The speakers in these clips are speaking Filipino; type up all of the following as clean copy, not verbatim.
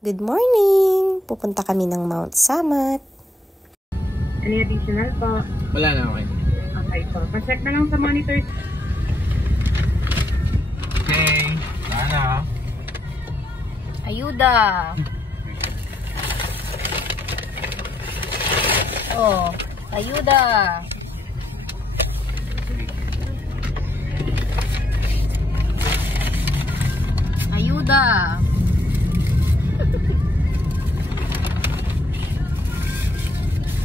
Good morning! Pupunta kami ng Mount Samat. Any additional po? Wala na, okay. Okay po. Pa-check na lang sa monitor. Okay. Sana. Ayuda! Oh, ayuda! Ayuda!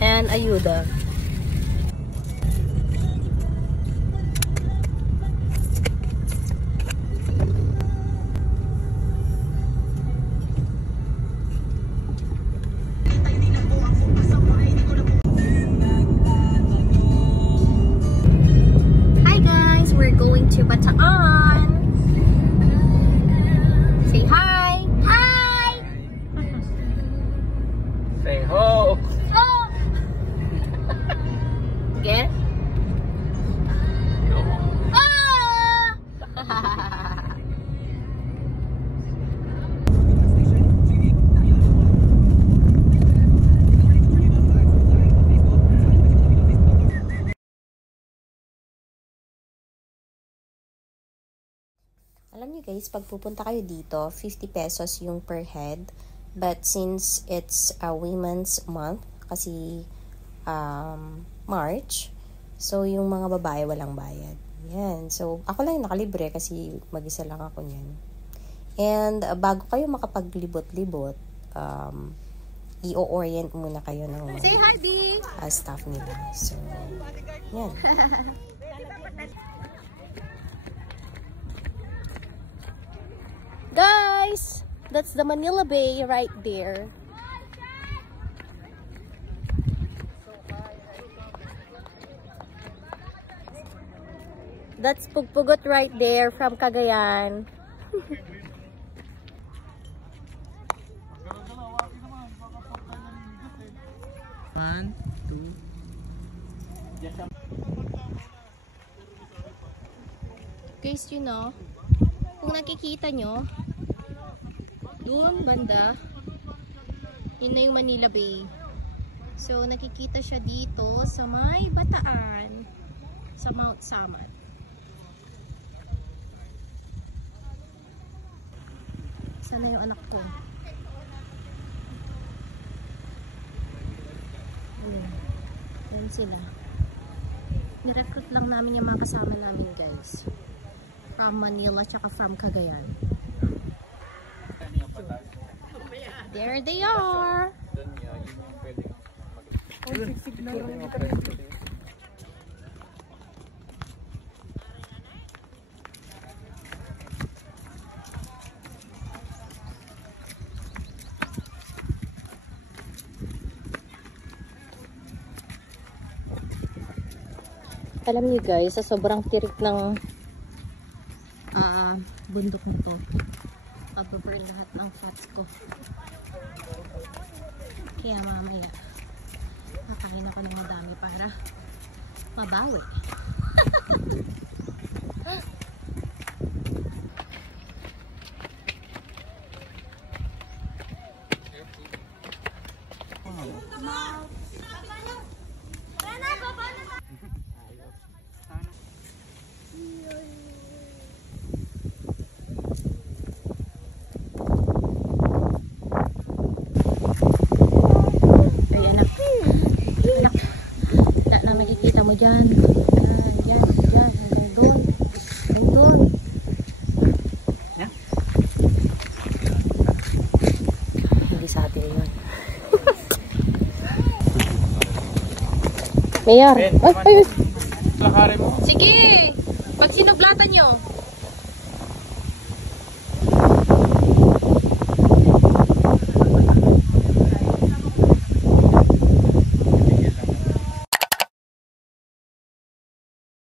And ayuda. Hi guys, we're going to Bataan. Say hi. Hi. Say ho! Again? No. Alam niyo guys, pag pupunta kayo dito, 50 pesos yung per head. But since it's a women's month, kasi March, so yung mga babae walang bayad. Yan. So, ako lang yung nakalibre kasi mag-isa lang ako niyan. And bago kayo makapaglibot-libot, i-orient muna kayo ng staff nila. So, yan. Guys, that's the Manila Bay right there. That's Pugpugot right there from Cagayan. One, two. Guys, you know, kung nakikita nyo, doon banda, yun na yung Manila Bay. So, nakikita siya dito sa may Bataan, sa Mount Samat. Sana yung anak ko. Yan sila. Nirecruit lang namin yung mga kasama namin guys. From Manila tsaka from Cagayan. There they are! Alam niyo guys, sa sobrang tirik ng bundok nito, papaburn lahat ng fats ko. Kaya mamaya kakain ako ng madami para mabawi. Dyan, hanggang doon. Hanggang doon. Yeah? Hindi sa atin yun. Mayor! Lakarin mo. Sige! Pag sinublatan nyo.